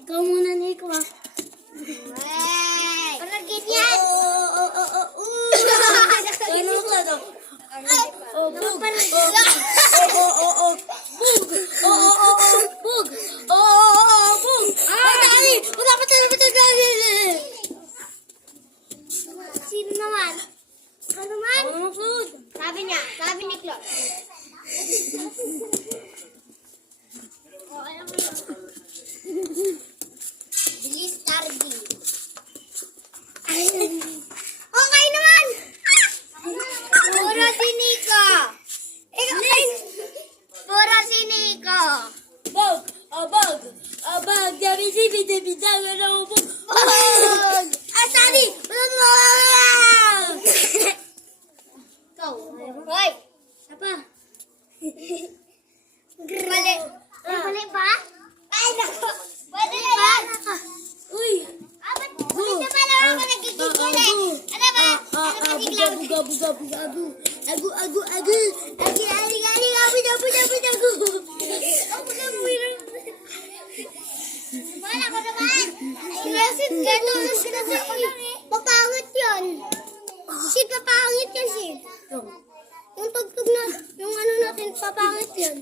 Ikaw muna, Nico, ah. Ay! Parang ganyan! Ano mo ka daw? Oh, bug. Bug. Bug. Bug. Ay, dali. Patay. Sino naman? Ikaw naman? Ano mo, Flood? Sabi niya, sabi ni Claude. Bilis, Tardy. Okay naman! Puro si Nico. Puro si Nico. Bug. Bug. Dabi. Ano mo, bug. Bug! Dali. Ikaw. Hoy! Apa? Mali. Mali ba? Ay, naku. Pwede ba? Uy. Ba't hindi ba naman ako nagkikigil eh? Ano ba? Ano ba biglang? Wala ko naman. Sid, ganun. Papangit yun. Sid, papangit yun, Sid. Yung tugtog na, yung ano natin, papangit yun.